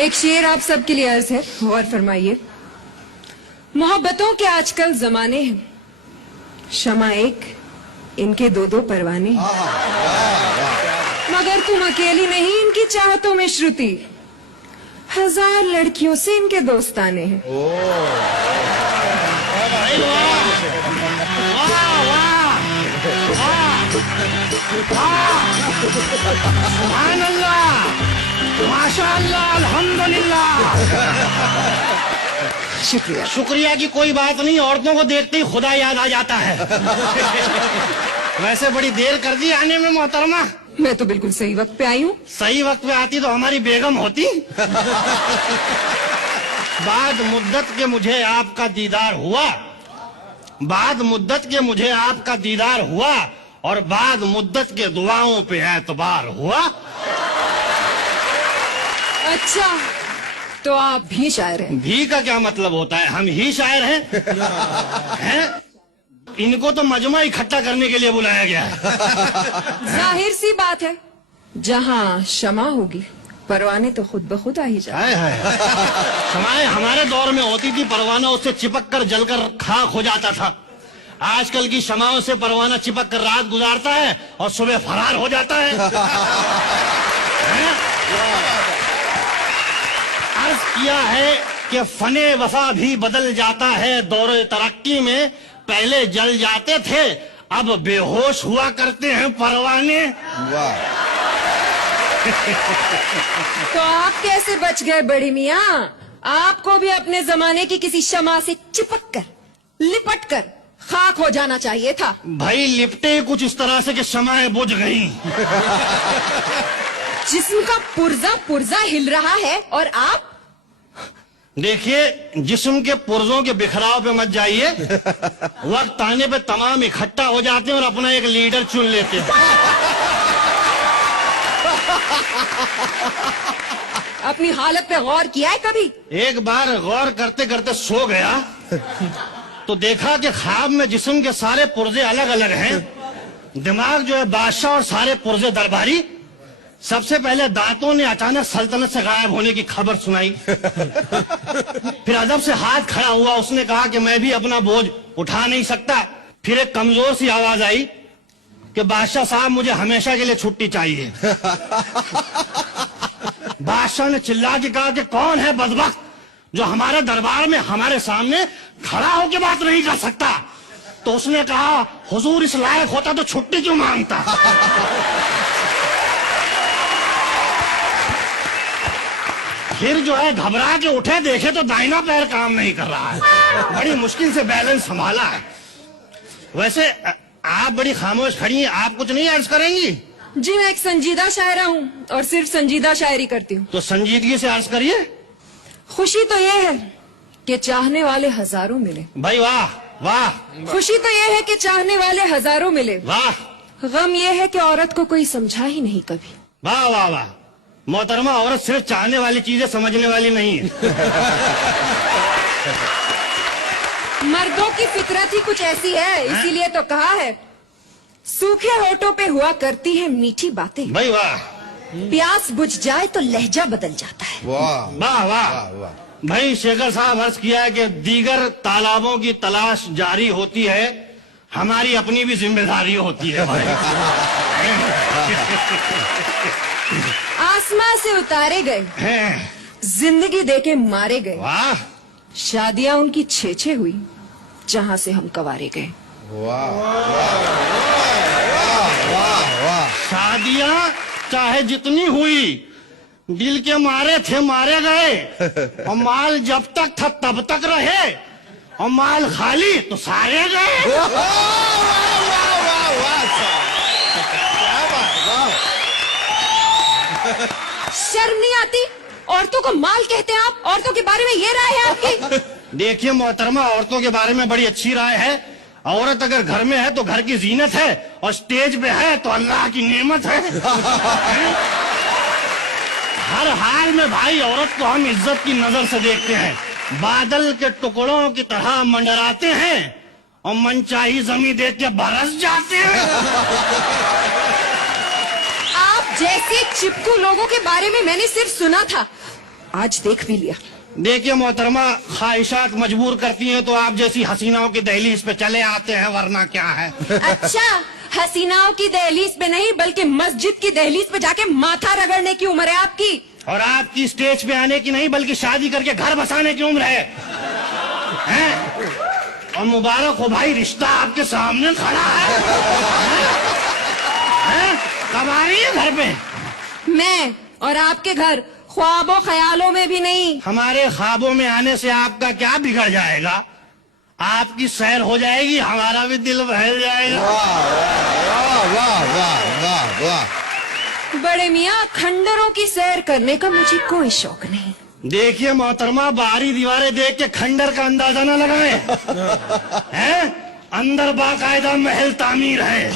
एक शेर आप सबके लिए अर्ज है, गौर फरमाइए। मोहब्बतों के आजकल जमाने हैं, शमा एक, इनके दो दो परवाने हैं। मगर तुम अकेली नहीं इनकी चाहतों में श्रुति, 1000 लड़कियों से इनके दोस्ताने हैं। सुभान अल्लाह, माशाअल्लाह, अल्हम्दुलिल्लाह। शुक्रिया। शुक्रिया की कोई बात नहीं, औरतों को देखते ही खुदा याद आ जाता है। वैसे बड़ी देर कर दी आने में मोहतरमा। मैं तो बिल्कुल सही वक्त पे आई हूँ। सही वक्त पे आती तो हमारी बेगम होती। बाद मुद्दत के मुझे आपका दीदार हुआ, बाद मुद्दत के मुझे आपका दीदार हुआ, और बाद मुद्दत के दुआओं पे एतबार हुआ। अच्छा, तो आप भी शायर हैं? भी का क्या मतलब होता है? हम ही शायर हैं। हैं? इनको तो मजमा इकट्ठा करने के लिए बुलाया गया है। जाहिर सी बात है, जहाँ क्षमा होगी परवाने तो खुद ब खुद आ ही जाए। क्षमाएं हमारे दौर में होती थी, परवाना उससे चिपक कर जलकर खाक हो जाता था। आजकल की क्षमाओं से परवाना चिपक कर रात गुजारता है और सुबह फरार हो जाता है। अर्ज किया है कि फने वफा भी बदल जाता है दौरे तरक्की में, पहले जल जाते थे अब बेहोश हुआ करते हैं परवाने। वाह। तो आप कैसे बच गए बड़ी मियाँ? आपको भी अपने जमाने की किसी शमा से चिपक कर, लिपट कर खाक हो जाना चाहिए था। भाई लिपटे कुछ इस तरह से कि शमाएं बुझ गईं। जिस्म का पुर्जा पुर्जा हिल रहा है और आप? देखिए, जिस्म के पुर्जों के बिखराव पे मत जाइए। वक्त आने पे तमाम इकट्ठा हो जाते हैं और अपना एक लीडर चुन लेते हैं। अपनी हालत पे गौर किया है कभी? एक बार गौर करते करते सो गया तो देखा कि ख्वाब में जिस्म के सारे पुर्जे अलग अलग हैं। दिमाग जो है बादशाह और सारे पुर्जे दरबारी। सबसे पहले दांतों ने अचानक सल्तनत से गायब होने की खबर सुनाई। फिर अदब से हाथ खड़ा हुआ, उसने कहा कि मैं भी अपना बोझ उठा नहीं सकता। फिर एक कमजोर सी आवाज आई कि बादशाह साहब मुझे हमेशा के लिए छुट्टी चाहिए। बादशाह ने चिल्ला के कहा कि कौन है बदबख्त जो हमारे दरबार में हमारे सामने खड़ा होकर बात नहीं कर सकता? तो उसने कहा हुजूर इस लायक होता तो छुट्टी क्यों मांगता? फिर जो है घबरा के उठे, देखे तो दाहिना पैर काम नहीं कर रहा है। बड़ी मुश्किल से बैलेंस संभाला है। वैसे आप बड़ी खामोश खड़ी हैं, आप कुछ नहीं अर्ज करेंगी? जी मैं एक संजीदा शायरा हूँ और सिर्फ संजीदा शायरी करती हूँ। तो संजीदगी से अर्ज करिए। खुशी तो ये है कि चाहने वाले हजारों मिले। भाई वाह वाह। खुशी तो ये है कि चाहने वाले हजारों मिले। वाह। गम ये है कि औरत को कोई समझा ही नहीं कभी। वाह वाह वाह। मोहतरमा, औरत सिर्फ चाहने वाली चीजें समझने वाली नहीं है। मर्दों की फितरत ही कुछ ऐसी है, इसीलिए तो कहा है सूखे होठों पे हुआ करती है मीठी बातें। भाई वाह। प्यास बुझ जाए तो लहजा बदल जाता है। वाह वाह वाह। भाई शेखर साहब अर्ज किया है कि दीगर तालाबों की तलाश जारी होती है, हमारी अपनी भी जिम्मेदारी होती है। भाई आसमां से उतारे गए, जिंदगी देके मारे गए। वाह। शादियां उनकी 6-6 हुई जहां से हम कवारे गए। वाह वाह वाह। शादियां चाहे जितनी हुई, दिल के मारे थे मारे गए, और माल जब तक था तब तक रहे, और माल खाली तो सारे गए। शर्म नहीं आती? औरतों को माल कहते हैं आप? औरतों के बारे में ये राय है आपकी? देखिए मोहतरमा, औरतों के बारे में बड़ी अच्छी राय है। औरत अगर घर में है तो घर की जीनत है, और स्टेज पे है तो अल्लाह की नेमत है। हर हाल में भाई औरत को हम इज्जत की नजर से देखते हैं। बादल के टुकड़ों की तरह मंडराते हैं और मनचाही जमीन देख के बरस जाते हैं। आप जैसे चिपकू लोगों के बारे में मैंने सिर्फ सुना था, आज देख भी लिया। देखिए मोहतरमा, ख्वाहिशात मजबूर करती हैं तो आप जैसी हसीनाओं की दहलीज पे चले आते हैं, वरना क्या है। अच्छा, हसीनाओं की दहलीज पे नहीं बल्कि मस्जिद की दहलीज पे जाके माथा रगड़ने की उम्र है आपकी। और आपकी स्टेज पे आने की नहीं बल्कि शादी करके घर बसाने की उम्र है, हैं? और मुबारक हो भाई, रिश्ता आपके सामने खड़ा है, हैं? कब आ रही है घर पे? मैं और आपके घर ख्वाबों ख्यालों में भी नहीं। हमारे ख्वाबों में आने से आपका क्या बिगड़ जाएगा? आपकी सैर हो जाएगी, हमारा भी दिल बहल जाएगा। वाह वाह वाह वाह वाह। बड़े मियाँ, खंडरों की सैर करने का मुझे कोई शौक नहीं। देखिए मोहतरमा, बाहरी दीवारें देख के खंडर का अंदाजा न लगाएं, हैं? अंदर बाकायदा महल तामीर है।